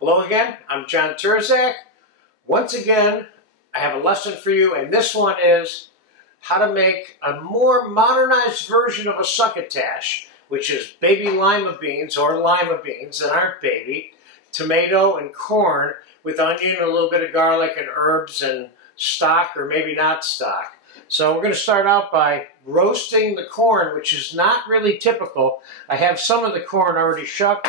Hello again, I'm John Turzak. Once again, I have a lesson for you, and this one is how to make a more modernized version of a succotash, which is baby lima beans or lima beans that aren't baby, tomato and corn with onion, a little bit of garlic and herbs and stock or maybe not stock. So we're going to start out by roasting the corn, which is not really typical. I have some of the corn already shucked,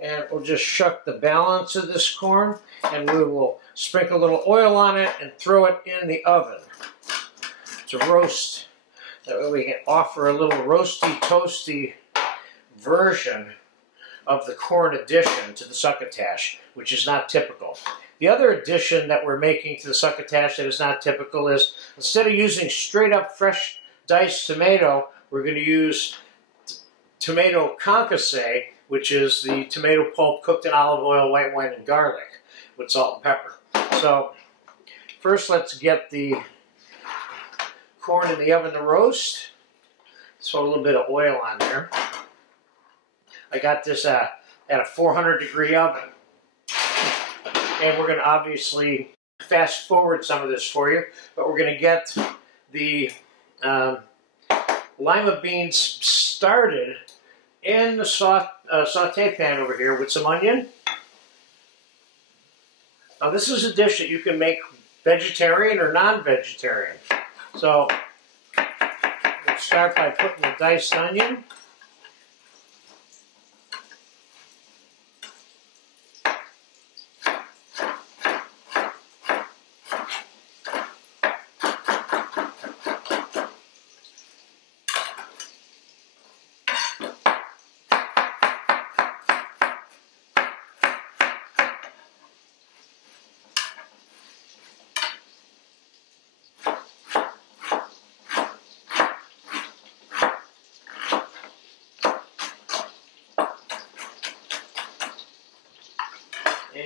and we'll just shuck the balance of this corn, and we will sprinkle a little oil on it and throw it in the oven to roast. That way we can offer a little roasty, toasty version of the corn addition to the succotash, which is not typical. The other addition that we're making to the succotash that is not typical is, instead of using straight up fresh diced tomato, we're going to use tomato concasse, which is the tomato pulp cooked in olive oil, white wine, and garlic with salt and pepper. So first let's get the corn in the oven to roast. Throw a little bit of oil on there. I got this at a 400-degree oven. And we're going to obviously fast forward some of this for you, but we're going to get the lima beans started in the saute pan over here with some onion. Now this is a dish that you can make vegetarian or non-vegetarian. So we'll start by putting the diced onion.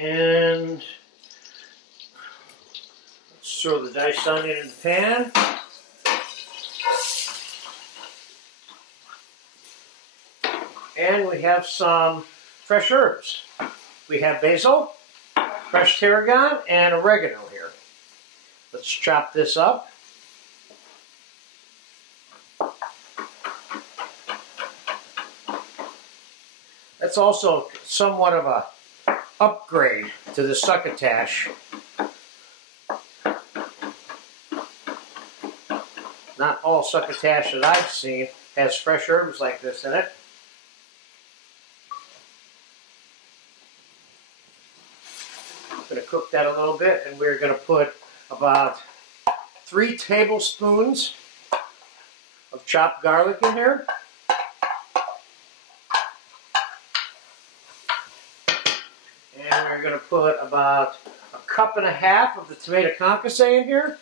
And let's throw the diced onion in the pan. And we have some fresh herbs. We have basil, fresh tarragon, and oregano here. Let's chop this up. That's also somewhat of a upgrade to the succotash. Not all succotash that I've seen has fresh herbs like this in it. I'm going to cook that a little bit, and we're going to put about 3 tablespoons of chopped garlic in here. And we're going to put about 1.5 cups of the tomato concasse in here.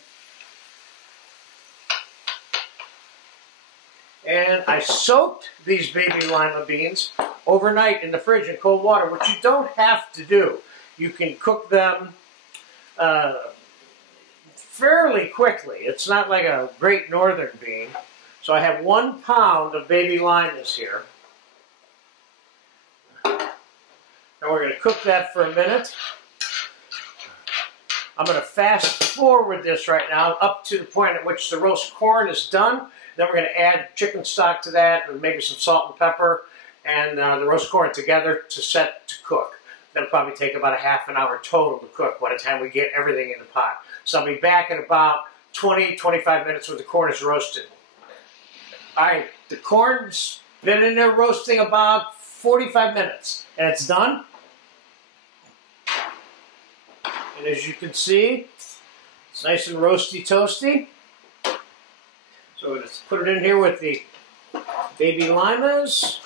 And I soaked these baby lima beans overnight in the fridge in cold water, which you don't have to do. You can cook them fairly quickly. It's not like a Great Northern bean. So I have 1 pound of baby limas here. Now we're going to cook that for a minute. I'm going to fast forward this right now up to the point at which the roast corn is done. Then we're going to add chicken stock to that, and maybe some salt and pepper, and the roast corn together to set to cook. That'll probably take about ½ an hour total to cook by the time we get everything in the pot. So I'll be back in about 20-25 minutes when the corn is roasted. All right, the corn's been in there roasting about 45 minutes, and it's done. And as you can see, it's nice and roasty toasty. So let's put it in here with the baby limas.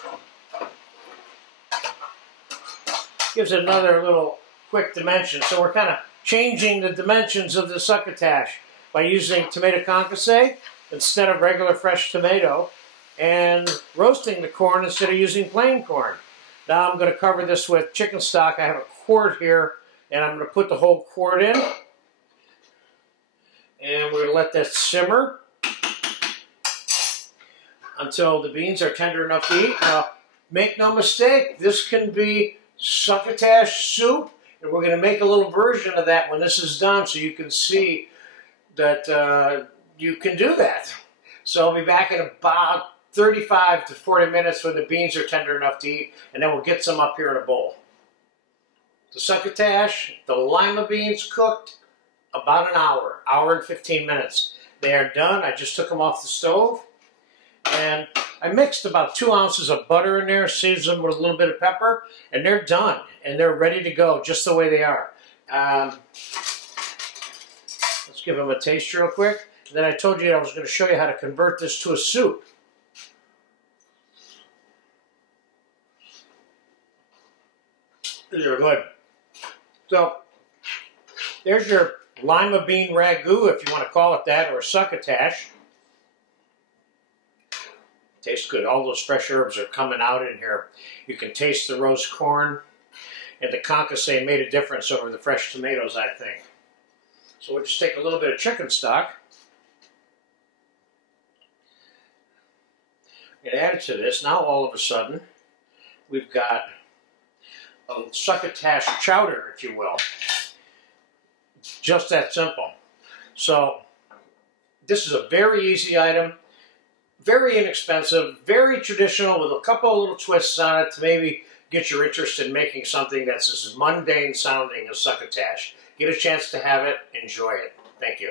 Gives it another little quick dimension. So we're kind of changing the dimensions of the succotash by using tomato concasse instead of regular fresh tomato, and roasting the corn instead of using plain corn. Now I'm going to cover this with chicken stock. I have a quart here, and I'm going to put the whole quart in. And we're going to let that simmer until the beans are tender enough to eat. Now, make no mistake, this can be succotash soup. And we're going to make a little version of that when this is done so you can see that you can do that. So I'll be back in about 35 to 40 minutes when the beans are tender enough to eat, and then we'll get some up here in a bowl. The succotash, the lima beans cooked about an hour and 15 minutes. They are done. I just took them off the stove, and I mixed about 2 ounces of butter in there, seasoned them with a little bit of pepper, and they're done, and they're ready to go just the way they are. Let's give them a taste real quick. And then I told you I was going to show you how to convert this to a soup. These are good. So, there's your lima bean ragu, if you want to call it that, or succotash. Tastes good. All those fresh herbs are coming out in here. You can taste the roast corn, and the concasse made a difference over the fresh tomatoes, I think. So we'll just take a little bit of chicken stock and add it to this. Now all of a sudden, we've got a succotash chowder, if you will. Just that simple. So this is a very easy item, very inexpensive, very traditional, with a couple of little twists on it to maybe get your interest in making something that's as mundane sounding as succotash. Get a chance to have it, enjoy it. Thank you.